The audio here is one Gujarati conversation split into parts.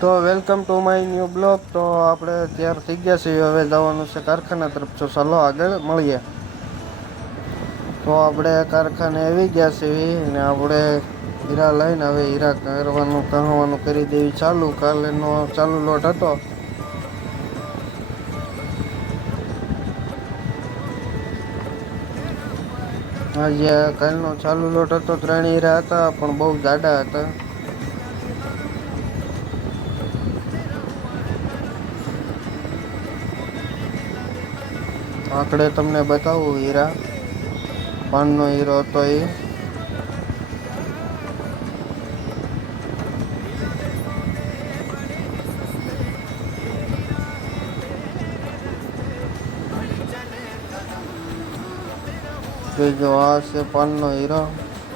તો welcome to my new blog. તો આપણે તૈયાર થઈ ગયા છીએ, હવે જવાનું છે કારખાના તરફ. તો ચાલો આગળ મળીએ. તો આપણે કારખાને આવી ગયા છીએ ને આપણે હીરા લઈને હવે હીરા કરવાનું કહવાનું કરી દેવી ચાલુ. કાલેનો ચાલુ લોટ હતો. આજે કાલનો ચાલુ લોટ હતો, 3 હીરા હતા પણ બહુ જાડા હતા. આંકડે તમને બતાવું હીરા. પાનનો હીરો હતો એ. જો આ છે પાનનો હીરો,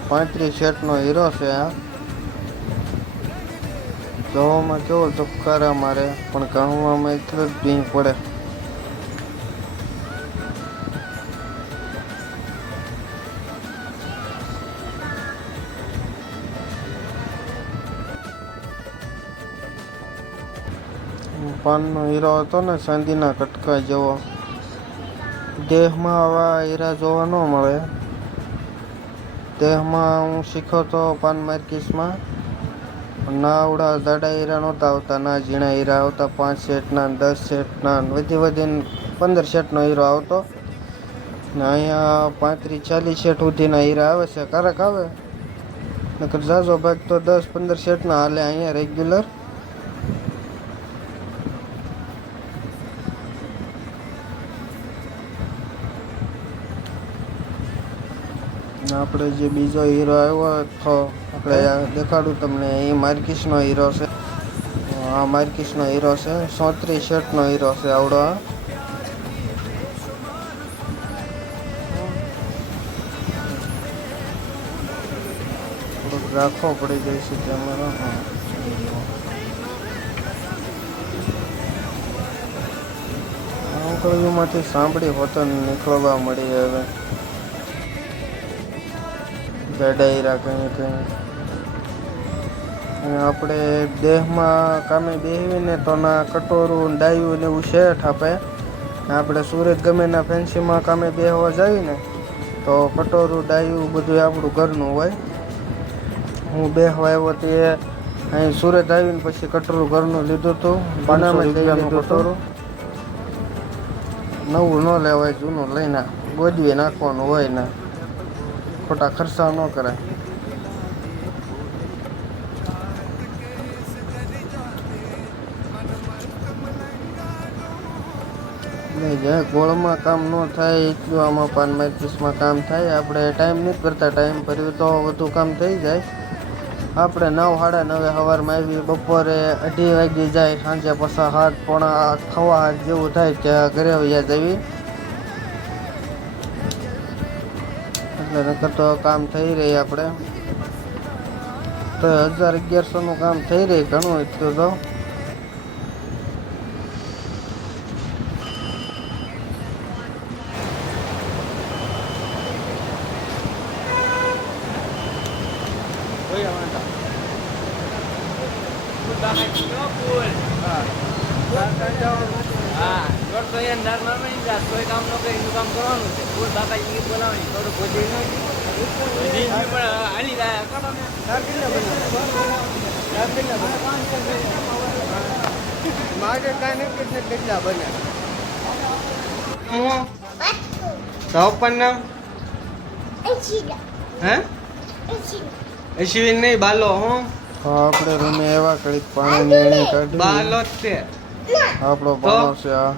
35 શેટનો હીરો છે. આ જોવામાં કેવો ચપકારા મારે, પણ કહવામાં એટલું જ ભીંગ પડે. પાનનો હીરો હતો ને, ચાંદીના કટકા જેવો. દેહમાં આવા હીરા જોવા ન મળે. દેહમાં હું શીખ્યો તો પાન માર્કેટમાં, ના આવડા જાડા હીરા નહોતા આવતા, ના ઝીણા હીરા આવતા. 5 શેટના 10 શેટના વધીને 15 શેટનો હીરો આવતો ને અહીંયા 35-40 શેટ સુધીના હીરા આવે છે. ક્યારેક આવે નકર ઝાઝો ભાગ તો 10-15 શેટના હાલે અહીંયા રેગ્યુલર. આપણે જે બીજો હીરો આવ્યો તો આપણે દેખાડું તમને. એ માર્કીસનો હીરો છે. આ માર્કીસનો હીરો છે, 34 શેટનો હીરો છે આવડો. થોડુંક રાખવો પડી જાય છે કેમેરા. આંકડીઓમાંથી સાંભળી વતન નીકળવા મળી હવે. જાડા હીરા કંઈ આપણે દેહમાં કામે બેહીને તો ના કટોરું ડાયું ને એવું શેઠ આપે. આપણે સુરત ગમે ના ફેન્સીમાં કામે બેહવા જઈએ ને તો કટોરું ડાયું બધું આપણું ઘરનું હોય. હું બેહવા આવ્યો તે અહીં સુરત આવીને પછી કટોરું ઘરનું લીધું હતું. બનામાં લીધું કટોરું. નવું ન લેવાય, જૂનું લઈને ગોદવી નાખવાનું હોય ને ખોટા ખર્ચા ન કરાય. જ્યાં ગોળમાં કામ ન થાય એટલું આમાં પાન માર્કેટમાં કામ થાય. આપણે ટાઈમ નથી કરતા, ટાઈમ ભર્યું તો વધુ કામ થઈ જાય. આપણે 9-9:30 સવારમાં આવી, બપોરે 2:30 વાગી જાય, સાંજે પાછા 7-7 જેવું થાય ત્યાં ઘરે વયા જવી. એટલે નકર તો કામ થઈ રહી આપણે તો 1000-1100 કામ થઈ રહી. ઘણું એટલું તો કેટલા બને હે નહીં બાલો હું આપણે રૂમે એવા કડીક પાણી કાઢી બાલો છે. આપણો બાલો છે આ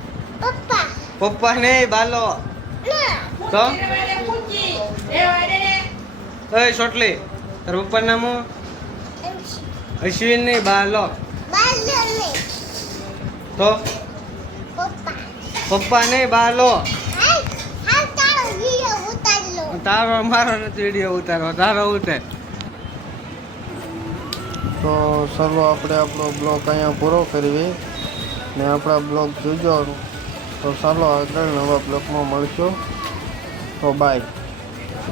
પપ્પા નહીં બાલો તો સોટલી તાર પપ્પા નામ અશ્વિન નહીં બાલો તો પપ્પા નહીં બાલો. તારો મારો નથી વિડીયો ઉતારો, તારો ઉતાર. તો ચાલો આપણે આપણો બ્લોગ અહીંયા પૂરો કરીએ ને આપણા બ્લોગ જોજો. તો ચાલો આગળ નવા બ્લોગમાં મળશું. તો બાય.